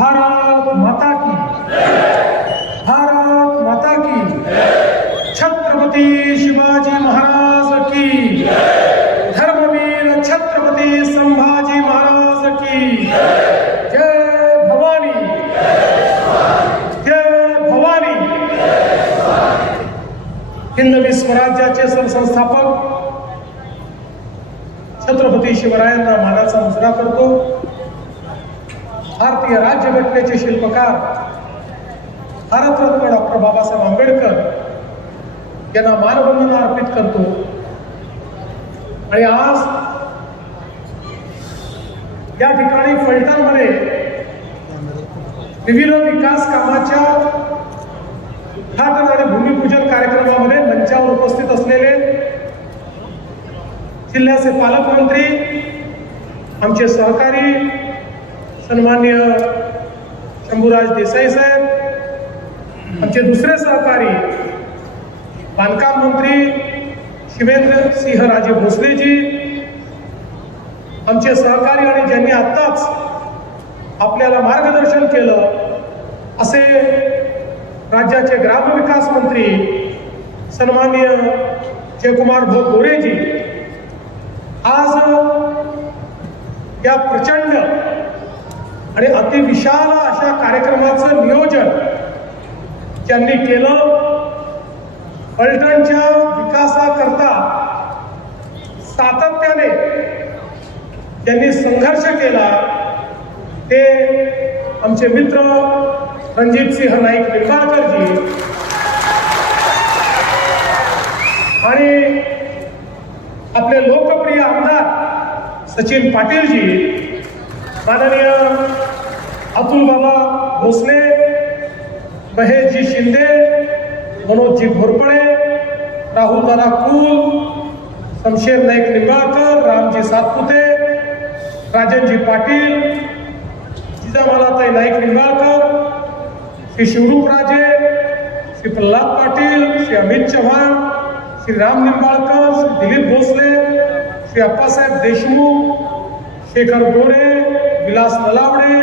भारत माता की भारत माता की छत्रपती शिवाजी महाराज की धर्मवीर छत्रपती संभाजी महाराज की जय। भवानी। जय भवानी। हिंदवी स्वराज्याचे सरसंस्थापक छत्रपती शिवरायांना मानाचा मुजरा करतो. भारतीय राज्यघटनेचे शिल्पकार भारतरत्न डॉक्टर बाबासाहेब आंबेडकर यांना मानवंदना अर्पित करतो. आणि आज या ठिकाणी फलटांमध्ये विविध विकास कामाच्या उद्घाटन आणि भूमिपूजन कार्यक्रमामध्ये मंचावर उपस्थित असलेले जिल्ह्याचे पालकमंत्री आमचे सहकारी सन्मान्य शंभूराज देसाई साहेब आमचे दुसरे सहकारी बांधकाम मंत्री शिवेंद्र सिंह राजे भोसलेजी आमचे सहकारी आणि ज्यांनी आत्ताच आपल्याला मार्गदर्शन केलं असे राज्याचे ग्रामविकास मंत्री सन्मान्य जयकुमार भाऊ गोरेजी आज या प्रचंड आणि अतिविशाल अशा कार्यक्रमाचं नियोजन ज्यांनी केलं फलटणच्या विकासाकरता सातत्याने त्यांनी संघर्ष केला ते आमचे मित्र रणजित सिंह नाईक निंबाळकरजी आणि आपले लोकप्रिय आमदार सचिन पाटीलजी माननीय अतुल बाबा भोसले महेशजी शिंदे मनोजजी घोरपडे राहुल दादा कुल शमशेर नाईक निंबाळकर रामजी सातपुते राजनजी पाटील जिजामालाताई नाईक निंबाळकर श्री शिवरूप राजे श्री प्रल्हाद पाटील श्री अमित चव्हाण श्री राम निंबाळकर श्री दिलीप भोसले श्री अप्पासाहेब देशमुख शेखर गोरे विलास नलावडे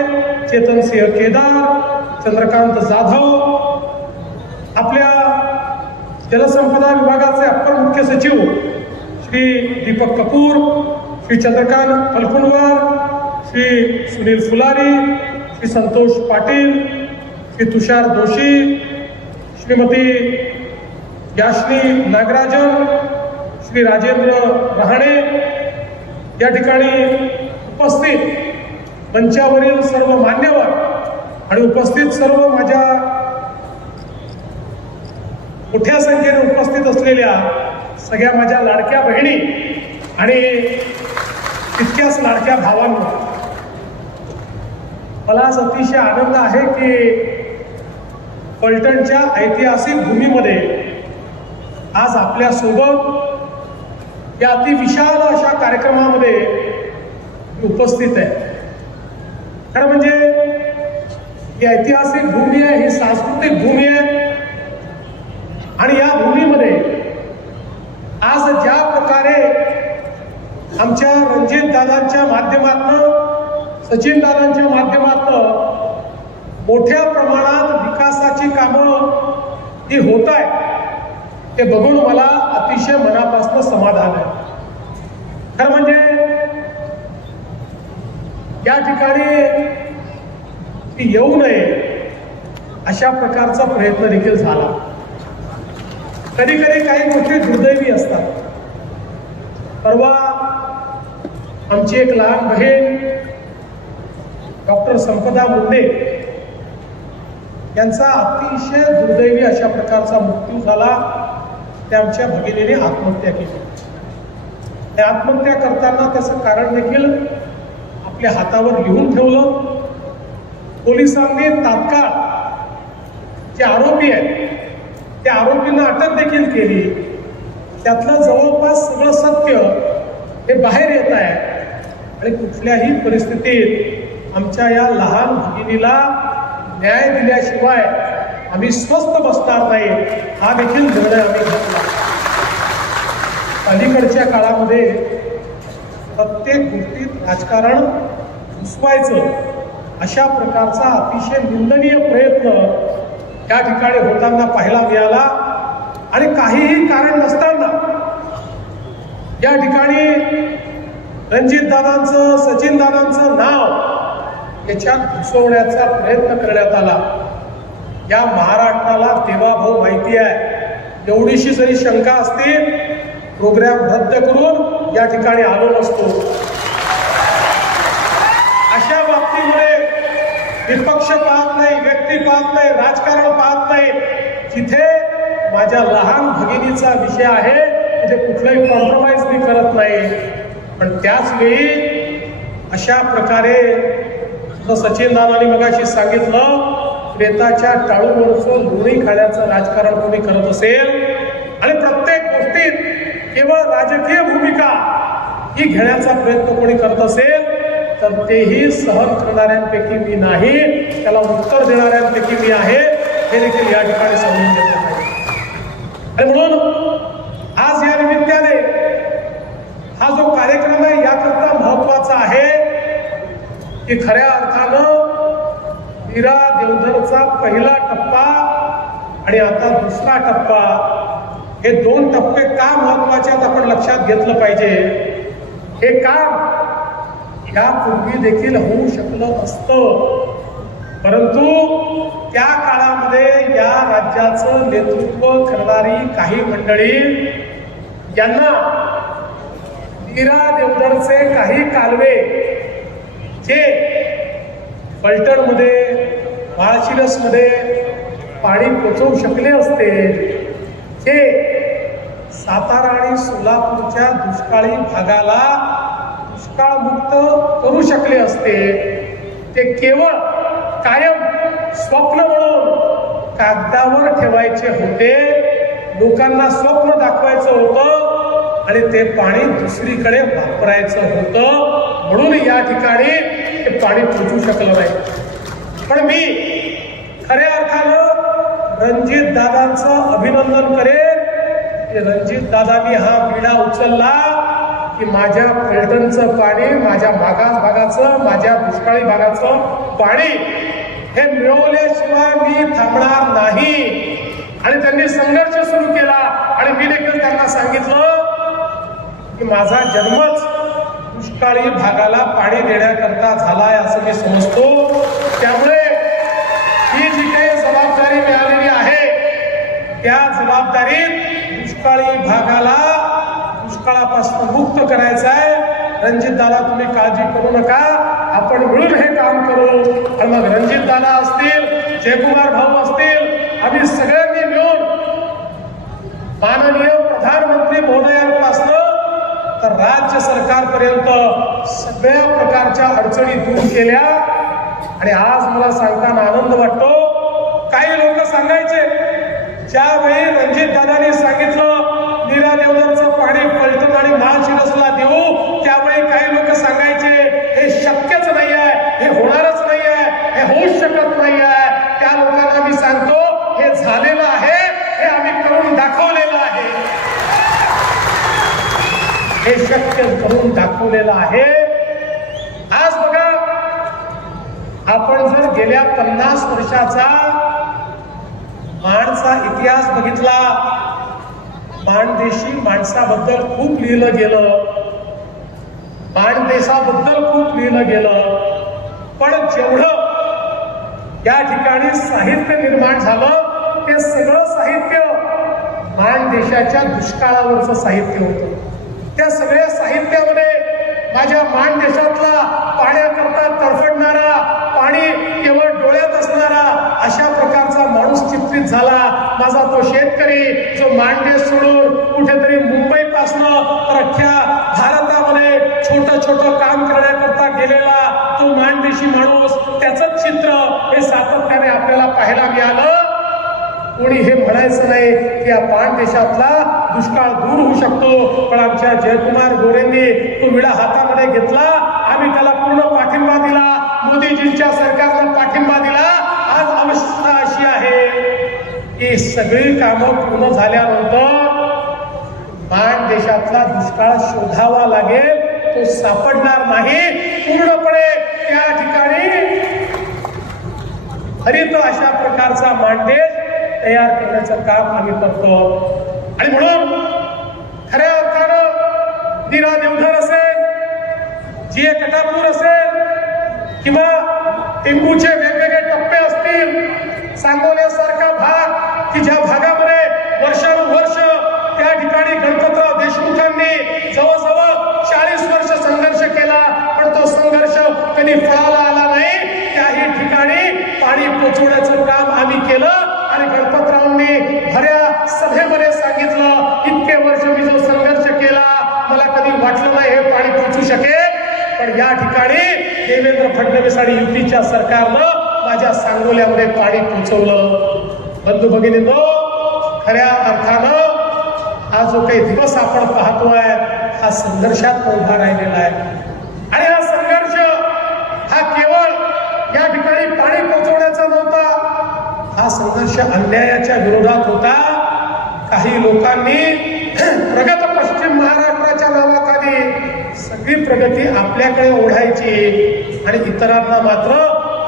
चेतन सिंह केदार चंद्रकांत जाधव. आपल्या जलसंपदा विभागाचे अप्पर मुख्य सचिव श्री दीपक कपूर श्री चंद्रकांत फलकुणवार श्री सुनील फुलारी श्री संतोष पाटील श्री तुषार जोशी श्रीमती याश्नी नागराजन श्री राजेंद्र रहाणे. या ठिकाणी उपस्थित मंचावरील सर्व मान्यवर आणि उपस्थित सर्व माझ्या मोठ्या संख्येने उपस्थित असलेल्या सगळ्या माझ्या लाडक्या बहिणी आणि तितक्याच लाडक्या भावांना मला आज अतिशय आनंद आहे की पलटणच्या ऐतिहासिक भूमीमध्ये आज आपल्यासोबत या अतिविशाल अशा कार्यक्रमामध्ये उपस्थित आहे. खरं म्हणजे ही ऐतिहासिक भूमी आहे ही सांस्कृतिक भूमी आहे. आणि या भूमीमध्ये आज ज्या प्रकारे आमच्या रणजित दादांच्या माध्यमातनं सचिन दादांच्या माध्यमातनं मोठ्या प्रमाणात विकासाची कामं ही होत आहे ते बघून मला अतिशय मनापासून समाधान आहे. खरं म्हणजे या ठिकाणी ती येऊ नये अशा प्रकारचा प्रयत्न देखील झाला. कधी कधी काही गोष्टी दुर्दैवी असतात. परवा आमची एक लहान बहीण डॉक्टर संपदा मुंडे यांचा अतिशय दुर्दैवी अशा प्रकारचा मृत्यू झाला. त्या आमच्या भगिनीने आत्महत्या केली. त्या आत्महत्या करताना त्याचं कारण देखील आपल्या हातावर लिहून ठेवलं. पोलिसांनी तात्काळ जे आरोपी आहेत त्या आरोपींना अटक देखील केली. त्यातलं जवळपास सगळं सत्य हे बाहेर येत आहे. आणि कुठल्याही परिस्थितीत आमच्या या लहान भगिनीला न्याय दिल्याशिवाय आम्ही स्वस्थ बसणार नाही हा देखील निर्णय आम्ही घेतला. अलीकडच्या काळामध्ये प्रत्येक गोष्टीत राजकारण घुसवायचं अशा प्रकारचा अतिशय निंदनीय प्रयत्न त्या ठिकाणी होताना पाहायला मिळाला. आणि काहीही कारण नसताना या ठिकाणी रणजित दादांचं सचिन दादांचं नाव याच्यात घुसवण्याचा प्रयत्न करण्यात आला. या महाराष्ट्राला देवाभाऊ माहिती आहे. एवढीशी जरी शंका असतील प्रोग्राम रद्द करून या ठिकाणी आलो नसतो. अशा बाबतीमुळे विपक्ष पाहत नाही व्यक्ती पाहत नाही राजकारण पाहत नाही. जिथे माझ्या लहान भगिनीचा विषय आहे तिथे कुठलाही कॉम्प्रोमाइज मी करत नाही. पण त्याचवेळी अशा प्रकारे सचिन दादांनी मगाशी सांगितलं प्रेताच्या टाळूवरचं लोणी खाण्याचं राजकारण कोणी करत असेल आणि प्रत्येक केवळ राजकीय भूमिका ही घेण्याचा प्रयत्न कोणी करत असेल तर तेही सहन करणाऱ्यांपैकी मी नाही. त्याला उत्तर देणाऱ्यांपैकी मी आहे. हे देखील या ठिकाणी समजून घेतलं पाहिजे. आणि म्हणून आज या निमित्ताने हा जो कार्यक्रम आहे याकरता महत्त्वाचा आहे की खऱ्या अर्थानं इरा देवधरचा पहिला टप्पा आणि आता दुसरा टप्पा हे दोन टप्पे का महत्त्वाचे आहेत आपण लक्षात घेतलं पाहिजे? हे काम यापूर्वी देखील होऊ शकलं असतं. परंतु त्या काळामध्ये या राज्याचं नेतृत्व करणारी काही मंडळी यांना मीरा देवधरचे काही कालवे जे फलटणमध्ये बाळशिरसमध्ये पाणी पोचवू शकले असते जे सातारा आणि सोलापूरच्या दुष्काळी भागाला दुष्काळमुक्त करू शकले असते ते केवळ कायम स्वप्न म्हणून कागदावर ठेवायचे होते. लोकांना स्वप्न दाखवायचं होतं आणि ते पाणी दुसरीकडे वापरायचं होतं. म्हणून या ठिकाणी ते पाणी पोचू शकलं नाही. पण मी खऱ्या अर्थानं रणजित दादांचं अभिनंदन करेन. की रणजित दादांनी हा विडा उचलला की माझ्या फलटणचं पाणी माझ्या मागास भागाचं माझ्या दुष्काळी भागाचं पाणी हे मिळवल्याशिवाय मी थांबणार नाही. आणि त्यांनी संघर्ष सुरू केला. आणि मी देखील त्यांना सांगितलं की माझा जन्मच दुष्काळी भागाला पाणी देण्याकरता झालाय असं मी समजतो. त्यामुळे ही जी काही जबाबदारी मिळालेली आहे त्या जबाबदारीत दुष्काळी भागाला दुष्काळापासून मुक्त करायचं आहे. रणजित दादा तुम्ही काळजी करू नका. आपण मिळून हे काम करू. आणि मग रणजित दादा असतील जयकुमार भाऊ असतील आम्ही सगळ्यांनी मिळून माननीय प्रधानमंत्री महोदयांपासून तर राज्य सरकारपर्यंत सगळ्या प्रकारच्या अडचणी दूर केल्या. आणि आज मला सांगताना आनंद वाटतो काही लोक सांगायचे ज्यावेळी रणजित दादांनी सांगितलं नीरा देवदांचं पाणी पलटण महाशिरसला देऊ त्यावेळी काही लोक सांगायचे हे शक्यच नाही आहे हे होणारच नाही आहे हे होऊच शकत नाही आहे त्या लोकांना मी सांगतो हे झालेलं आहे हे आम्ही करून दाखवलेलं आहे. हे शक्य करून दाखवलेलं आहे. आज बघा आपण जर गेल्या पन्नास वर्षाचा माणचा इतिहास बघितला माणदेशी माणसाबद्दल खूप लिहिलं गेलं. माणदेशाबद्दल खूप लिहिलं गेलं. पण जेवढं या ठिकाणी साहित्य निर्माण झालं ते सगळं साहित्य माणदेशाच्या दुष्काळावरचं साहित्य होतं. त्या सगळ्या साहित्यामध्ये माझ्या माणदेशातला पाण्याकरता तडफडणारा पाणी केवळ डोळ्यात असणारा अशा प्रकारचा माणूस चित्रित झाला. माझा तो शेतकरी जो मांडेस सोडून कुठेतरी मुंबईपासनं तर अख्ख्या भारतामध्ये छोटं छोटं काम करण्याकरता गेलेला तो मांडदेशी माणूस त्याच चित्र हे सातत्याने आपल्याला पाहायला मिळालं. कोणी हे म्हणायचं नाही की या पाण देशातला दुष्काळ दूर होऊ शकतो पण आमच्या जयकुमार गोरेंनी तो विडा हातामध्ये घेतला. आम्ही त्याला पूर्ण पाठिंबा दिला. मोदीजींच्या सरकारला सगळी कामं पूर्ण झाल्यानंतर बाण देशातला दुष्काळ शोधावा लागेल. तो सापडणार नाही. पूर्णपणे त्या ठिकाणी हरित अशा प्रकारचा मानदेश तयार करण्याचं काम आम्ही करतो. आणि म्हणून खऱ्या अर्थानं दिरा देवधर असेल जी कटापूर असेल किंवा टेंबूचे वेगवेगळे टप्पे असतील सांगोल्यासारखा भाग की ज्या भागामध्ये वर्षानुवर्ष त्या ठिकाणी गणपतराव देशमुखांनी जवळजवळ चाळीस वर्ष संघर्ष केला पण तो संघर्ष कधी फळाला आला नाही त्याही ठिकाणी पाणी पोचवण्याचं काम आम्ही केलं आणि गणपतरावांनी भऱ्या सभेमध्ये सांगितलं इतके वर्ष मी जो संघर्ष केला मला कधी वाटलं नाही हे पाणी पोचू शकेल पण या ठिकाणी देवेंद्र फडणवीस आणि युतीच्या सरकारनं माझ्या सांगोल्यामध्ये पाणी पोचवलं. बंधू भगिनींनो खऱ्या अर्थानं हा जो काही दिवस आपण पाहतोय हा संघर्षात उभा राहिलेला आहे. आणि हा संघर्ष हा केवळ या ठिकाणी पाणी पोचवण्याचा नव्हता हा संघर्ष अन्यायाच्या विरोधात होता. काही लोकांनी प्रगत पश्चिम ही प्रगती आपल्याकडे ओढायची. आणि इतरांना मात्र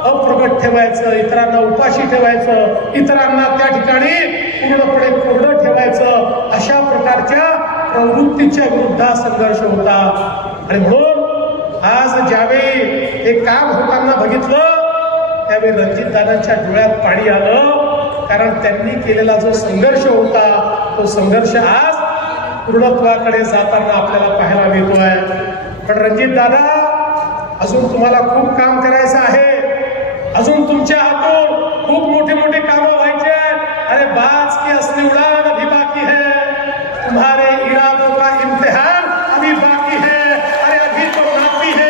अप्रगट ठेवायचं इतरांना उपाशी ठेवायचं इतरांना त्या ठिकाणी पूर्णपणे कोरडं ठेवायचं अशा प्रकारच्या प्रवृत्तीच्या विरुद्ध संघर्ष होता. आणि म्हणून आज ज्यावेळी हे काम होताना बघितलं त्यावेळी रणजितदादांच्या डोळ्यात पाणी आलं. कारण त्यांनी केलेला जो संघर्ष होता तो संघर्ष आज पूर्णत्वाकडे जाताना आपल्याला पाहायला मिळतोय. पण रणजित दादा, अजून तुम्हाला खूप काम करायचं आहे. अजून तुमच्या हातून खूप मोठी मोठी कामं व्हायची अरे बाज की असली उड़ान अभी बाकी है. तुम्हारे इरादों का इम्तिहान अभी बाकी है. अरे तो बाकी है.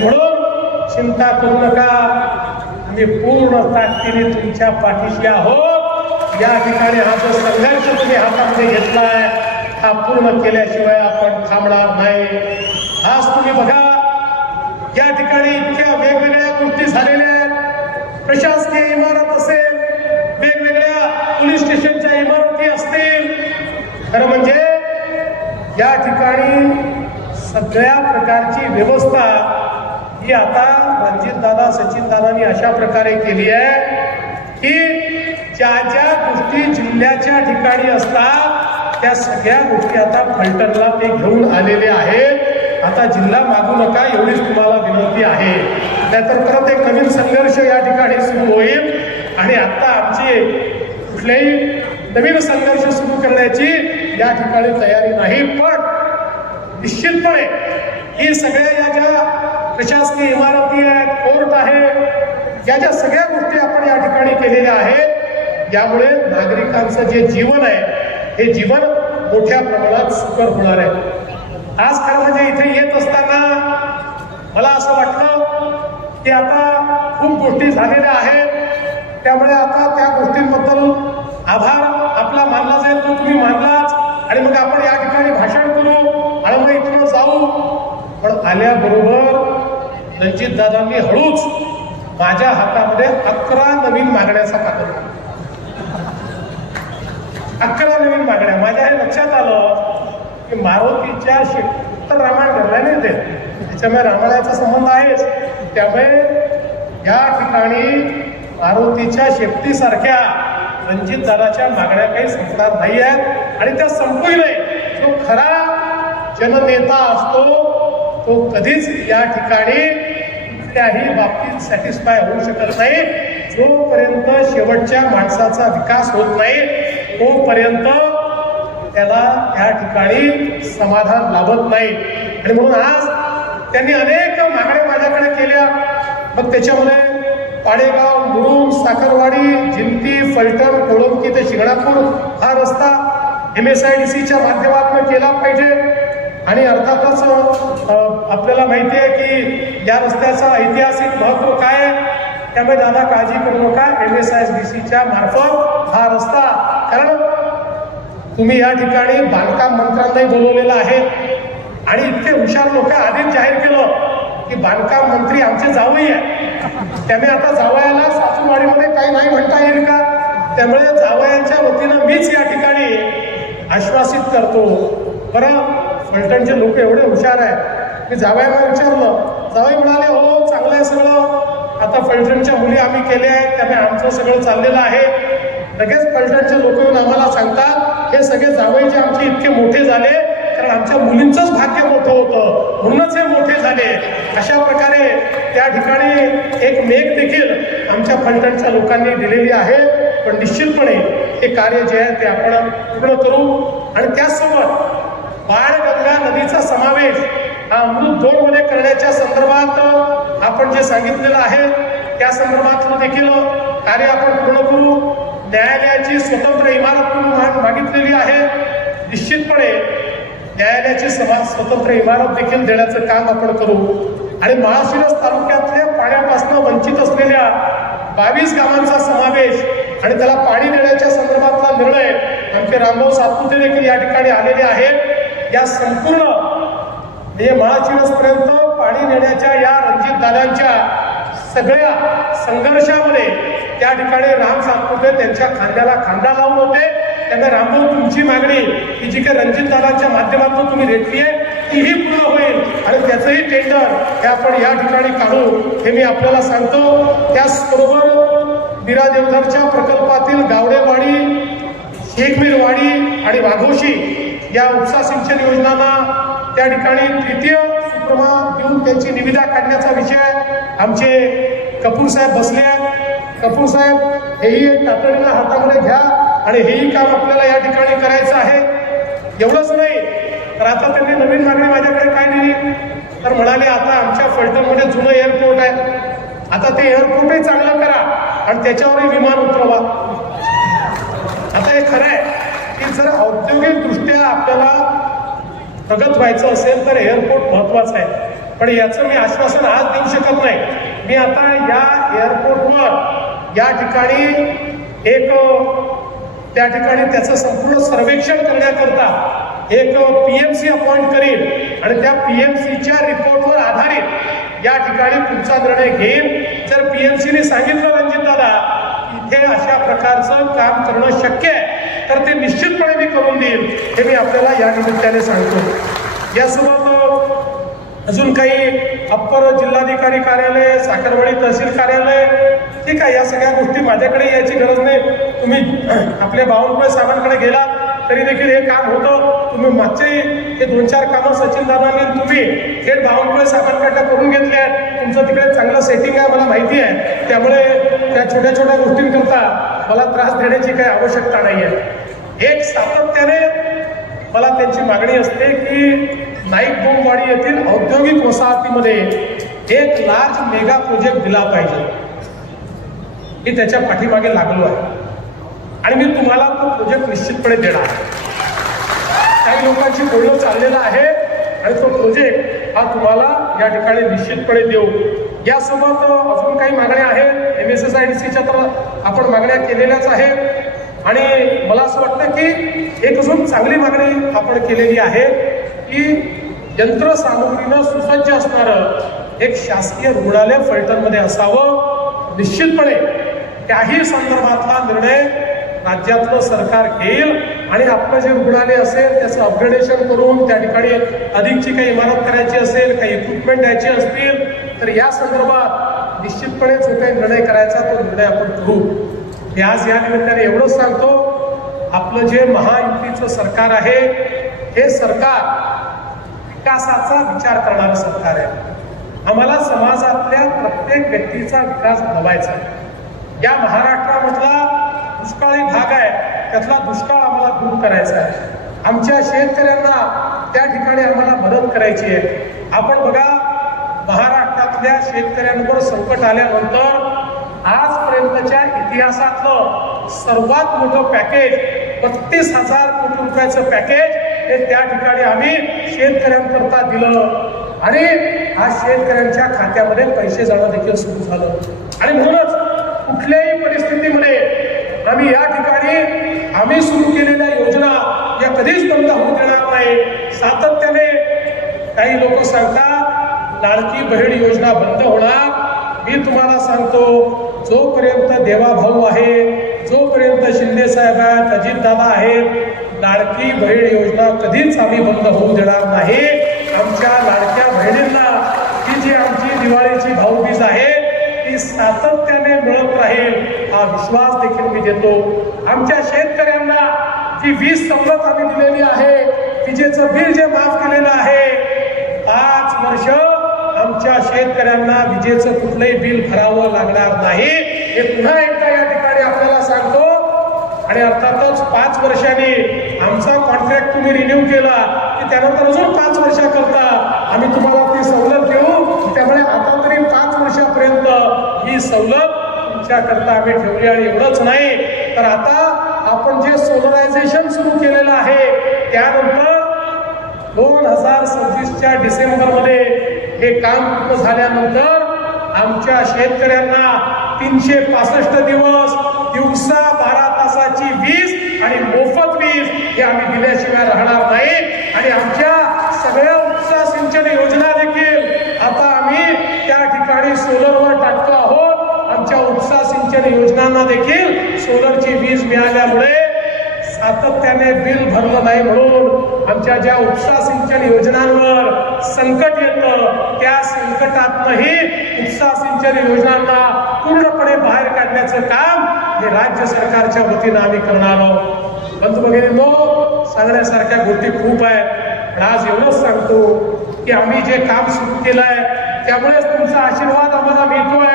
म्हणून चिंता करू नका. आम्ही पूर्ण ताकदीने तुमच्या पाठीशी आहोत. या ठिकाणी हा जो संघर्ष तुम्ही हातामध्ये घेतलाय हा पूर्ण केल्याशिवाय आपण थांबणार नाही. आज तुम्ही बघा या ठिकाणी इतक्या वेगवेगळ्या गोष्टी झालेल्या आहेत. प्रशासकीय इमारत असेल वेगवेगळ्या पोलीस स्टेशनच्या इमारती असतील. खरं म्हणजे या ठिकाणी सगळ्या प्रकारची व्यवस्था ही आता रणजित दादा सचिन दादांनी अशा प्रकारे केली आहे. की ज्या ज्या गोष्टी जिल्ह्याच्या ठिकाणी असतात त्या सगळ्या गोष्टी आता फलटणला ते घेऊन आलेले आहेत. आता जिल्हा मागू नका एवढीच तुम्हाला विनंती आहे. नाहीतर परत एक नवीन संघर्ष या ठिकाणी सुरू होईल. आणि आता आमची कुठल्याही नवीन संघर्ष सुरू करण्याची या ठिकाणी तयारी नाही. पण निश्चितपणे ही सगळ्या या ज्या प्रशासकीय इमारती आहेत कोर्ट आहे या ज्या सगळ्या गोष्टी आपण केलेल्या आहेत. यामुळे नागरिकांचं जे जीवन आहे हे जीवन मोठ्या प्रमाणात सुकर होणार आहे. आज खरं म्हणजे इथे येत असताना मला असं वाटलं की आता खूप गोष्टी झालेल्या आहेत. त्यामुळे आता त्या गोष्टींबद्दल आभार आपला मानला जाईल तो तुम्ही मानलाच. आणि मग आपण या ठिकाणी भाषण करू आणि मग इथून जाऊ. पण आल्याबरोबर रणजित दादांनी हळूच माझ्या हातामध्ये अकरा नवीन मागण्याचा कागद अकरा नवीन मागण्या. माझ्या हे लक्षात आलं की मारुतीच्या शेत तर रामायण घडलं नाही ते त्याच्यामुळे रामायणाचा संबंध आहेच. त्यामुळे या ठिकाणी मारुतीच्या शेपटीसारख्या रणजित दादाच्या मागण्या काही संपणार नाही आहेत आणि त्या संपूही नाही. जो खरा जननेता असतो तो कधीच या ठिकाणी कुठल्याही बाबतीत सॅटिस्फाय होऊ शकत नाही. जोपर्यंत शेवटच्या माणसाचा विकास होत नाही तोपर्यंत त्याला त्या ठिकाणी समाधान लाभत नाही. आणि म्हणून आज त्यांनी अनेक मागण्या माझ्याकडे केल्या. मग त्याच्यामध्ये पाडेगाव मुरुम साखरवाडी जिंती फलटण कोळंबकी ते शिंगणापूर हा रस्ता एम एस आय डी सीच्या माध्यमातून केला पाहिजे. आणि अर्थातच आपल्याला माहिती आहे की या रस्त्याचं ऐतिहासिक महत्त्व काय आहे? त्यामुळे दादा काळजी करू नका. एम एस आय डी सीच्या मार्फत हा रस्ता कारण तुम्ही या ठिकाणी बांधकाम मंत्र्यांनाही बोलवलेलं आहे. आणि इतके हुशार लोक आधीच जाहीर केलं की बांधकाम मंत्री आमचे जावई आहे त्यामुळे आता जावयाला सासूवाडीमध्ये काही नाही म्हणता येईल का? त्यामुळे जावयांच्या वतीनं मीच या ठिकाणी आश्वासित करतो. बरं? फलटणचे लोक एवढे हुशार आहेत. मी जावयाला विचारलं जावई म्हणाले हो चांगलं आहे सगळं. आता फलटणच्या मुली आम्ही केल्या आहेत त्यामुळे आमचं सगळं चाललेलं आहे. लगेच फलटणचे लोक येऊन आम्हाला सांगतात हे सगळे जावई जे आमचे इतके मोठे झाले कारण आमच्या मुलींचंच भाग्य मोठं होतं. म्हणूनच हे मोठे झाले. अशा प्रकारे त्या ठिकाणी एक मेघ देखील आमच्या फलटणच्या लोकांनी दिलेली आहे. पण निश्चितपणे हे कार्य जे आहे ते आपण पूर्ण करू. आणि त्याचसोबत बाळ नदीचा समावेश हा अमृत मध्ये करण्याच्या संदर्भात आपण जे सांगितलेलं आहे त्या संदर्भातलं देखील कार्य आपण पूर्ण करू. न्यायालयाची स्वतंत्र इमारत तुम्ही मागितलेली आहे. निश्चितपणे न्यायालयाची सभा स्वतंत्र इमारत देखील देण्याचं काम आपण करू. आणि महाशिरस तालुक्यातल्या पाण्यापासून वंचित असलेल्या बावीस गावांचा समावेश आणि त्याला पाणी देण्याच्या संदर्भातला निर्णय आमचे रामभाऊ सातपुते देखील या ठिकाणी आलेले आहेत. या संपूर्ण म्हणजे माळशिरसपर्यंत पाणी नेण्याच्या या रणजित दादांच्या सगळ्या संघर्षामध्ये त्या ठिकाणी राम सातपुते त्यांच्या खांद्याला खांदा लावून होते. त्यांना रामभाऊ तुमची मागणी ही जी काही रणजित दादांच्या माध्यमातून तुम्ही रेटली आहे तीही पूर्ण होईल. आणि त्याचंही टेंडर हे आपण या ठिकाणी काढू हे मी आपल्याला सांगतो. त्याचबरोबर बिरा देवधरच्या प्रकल्पातील गावडेवाडी शेखमीरवाडी आणि वाघोशी या उपसा सिंचन योजनांना त्या ठिकाणी तृतीय सुप्रमा देऊन त्यांची निविदा काढण्याचा विषय आमचे कपूर साहेब बसले आहेत. कपूर साहेब हेही एक तातडीनं हातामध्ये घ्या आणि हेही काम आपल्याला या ठिकाणी करायचं आहे. एवढंच नाही तर आता त्यांनी नवीन मागणी माझ्याकडे काय दिली? तर म्हणाले आता आमच्या फलटणमध्ये जुनं एअरपोर्ट आहे. आता ते एअरपोर्टही चांगलं करा आणि त्याच्यावरही विमान उतरवा. आता हे खरं आहे. जर औद्योगिकदृष्ट्या आपल्याला प्रगत व्हायचं असेल तर एअरपोर्ट महत्वाचं आहे. पण याचं मी आश्वासन आज देऊ शकत नाही. मी आता या एअरपोर्टवर या ठिकाणी एक त्या ठिकाणी त्याचं संपूर्ण सर्वेक्षण करण्याकरता एक पी एम सी अपॉइंट करीन आणि त्या पी एम सीच्या रिपोर्टवर आधारित या ठिकाणी पुढचा निर्णय घेईन. जर पी एम सीने सांगितलं रणजित दादा इथे अशा प्रकारचं काम करणं शक्य आहे. तर ते निश्चितपणे मी करून देईन. हे मी आपल्याला या निमित्ताने सांगतो. यासोबत अजून काही अप्पर जिल्हाधिकारी कार्यालय साखरवाडी तहसील कार्यालय ठीक आहे या सगळ्या गोष्टी माझ्याकडे यायची गरज नाही. तुम्ही आपल्या बावनकुळे साहेबांकडे गेला तरी देखील हे काम होतं. तुम्ही मागचे हे दोन चार कामं सचिन दादांनी तुम्ही थेट बावनकुळे साहेबांकडनं करून घेतले आहेत. तुमचं तिकडे चांगलं सेटिंग आहे मला माहिती आहे. त्यामुळे त्या छोट्या छोट्या गोष्टींकरता मला त्रास देण्याची काही आवश्यकता नाही आहे एक सातत्याने मला त्यांची मागणी असते की नाईक बोंबवाडी येथील औद्योगिक वसाहतीमध्ये एक लार्ज मेगा प्रोजेक्ट दिला पाहिजे. मी त्याच्या पाठीमागे लागलो आहे. आणि मी तुम्हाला तो प्रोजेक्ट निश्चितपणे देणार आहे. काही लोकांची बोलणं चाललेलं आहे आणि तो प्रोजेक्ट हा तुम्हाला या ठिकाणी निश्चितपणे देऊ. यासोबत अजून काही मागण्या आहेत. M S S I D सीच्या तर आपण मागण्या केलेल्याच आहेत. आणि मला असं वाटतं की एक अजून चांगली मागणी आपण केलेली आहे की यंत्रसामुग्रीनं सुसज्ज असणारं एक शासकीय रुग्णालय फलटणमध्ये असावं. निश्चितपणे त्याही संदर्भातला निर्णय राज्यातलं सरकार घेईल आणि आपलं जे रुग्णालय असेल त्याचं अपग्रेडेशन करून त्या ठिकाणी अधिकची काही इमारत करायची असेल काही इक्विपमेंट द्यायची असतील तर या संदर्भात निश्चितपणे जो काही निर्णय करायचा तो निर्णय आपण करू. मी आज या निमित्ताने एवढंच सांगतो आपलं जे महायुतीचं सरकार आहे हे सरकार विकासाचा विचार करणारं सरकार आहे. आम्हाला समाजातल्या प्रत्येक व्यक्तीचा विकास घडवायचा आहे. या महाराष्ट्रामधला दुष्काळी भाग आहे त्यातला दुष्काळ आम्हाला दूर करायचा आहे. आमच्या शेतकऱ्यांना त्या ठिकाणी आम्हाला मदत करायची आहे. आपण बघा महाराष्ट्रातल्या शेतकऱ्यांवर संकट आल्यानंतर आजपर्यंतच्या इतिहासातलं सर्वात मोठं पॅकेज बत्तीस हजार कोटी रुपयाचं पॅकेज हे त्या ठिकाणी आम्ही शेतकऱ्यांकरता दिलं. आणि आज शेतकऱ्यांच्या खात्यामध्ये पैसे जाणं देखील सुरू झालं. आणि म्हणूनच कुठल्याही परिस्थितीमध्ये आम्ही या ठिकाणी आम्ही सुरू केलेल्या योजना या कधीच बंद होऊ देणार नाही. सातत्याने काही लोक सांगतात लाडकी बहीण योजना बंद होणार. मी तुम्हाला सांगतो जोपर्यंत देवाभाऊ आहे जोपर्यंत शिंदे साहेब आहेत अजितदादा आहेत लाडकी बहीण योजना कधीच आम्ही बंद होऊ देणार नाही. आमच्या लाडक्या बहिणींना ही जी आमची दिवाळीची भाऊबीज आहे ती सातत्याने मिळत राहील हा विश्वास देखील मी देतो. आमच्या शेतकऱ्यांना जी वीज सवलत आम्ही दिलेली आहे विजेचं बिल जे माफ केलेलं आहे पाच वर्ष आमच्या शेतकऱ्यांना विजेचं कुठलंही बिल भरावं लागणार नाही. हे पुन्हा एकदा या ठिकाणी आपल्याला सांगतो. आणि अर्थातच पाच वर्षांनी आमचा कॉन्ट्रॅक्ट तुम्ही रिन्यू केला की त्यानंतर अजून पाच वर्षाकरता आम्ही तुम्हाला ती सवलत देऊ. त्यामुळे आता तरी पाच वर्षापर्यंत ही सवलत तुमच्याकरता आम्ही ठेवली आणि एवढंच नाही. तर आता आपण जे सोलरायझेशन सुरू केलेलं आहे त्यानंतर दोन हजार सव्वीसच्या डिसेंबरमध्ये हे काम पूर्ण झाल्यानंतर आमच्या शेतकऱ्यांना तीनशे पासष्ट दिवस दिवसा बारा तासाची वीज आणि मोफत वीज हे आम्ही दिल्याशिवाय राहणार नाही. आणि आमच्या सगळ्या उपसा सिंचन योजना देखील आता आम्ही त्या ठिकाणी सोलरवर टाकतो आहोत. आमच्या उपसा सिंचन योजनांना देखील सोलरची वीज मिळाल्यामुळे सातत्याने बिल भरलं नाही म्हणून आमच्या ज्या उपसा सिंचन योजनांवर संकट येतं. त्या संकटातही उपसा सिंचन योजनांना पूर्णपणे बाहेर काढण्याचं काम हे राज्य सरकारच्या वतीनं आम्ही करणार आहोत. बंधू भगिनींनो सांगण्यासारख्या गोष्टी खूप आहेत. पण आज एवढंच सांगतो की आम्ही जे काम सुरू केलं आहे त्यामुळेच तुमचा आशीर्वाद आम्हाला मिळतोय.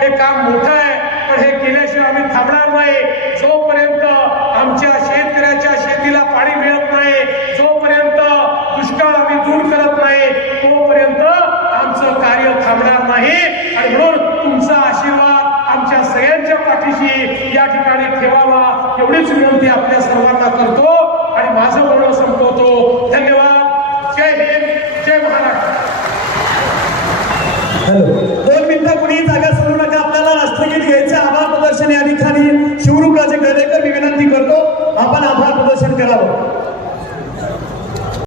हे काम मोठं आहे पण हे केल्याशिवाय आम्ही थांबणार नाही. जोपर्यंत आमच्या शेतकऱ्याच्या शेतीला पाणी मिळत नाही जोपर्यंत दुष्काळ आम्ही दूर करत नाही तोपर्यंत आमचं कार्य थांबणार नाही आणि म्हणून तुमचा आशीर्वाद आमच्या सगळ्यांच्या पाठीशी या ठिकाणी ठेवावा एवढीच विनंती आपल्या सर्वांना करतो.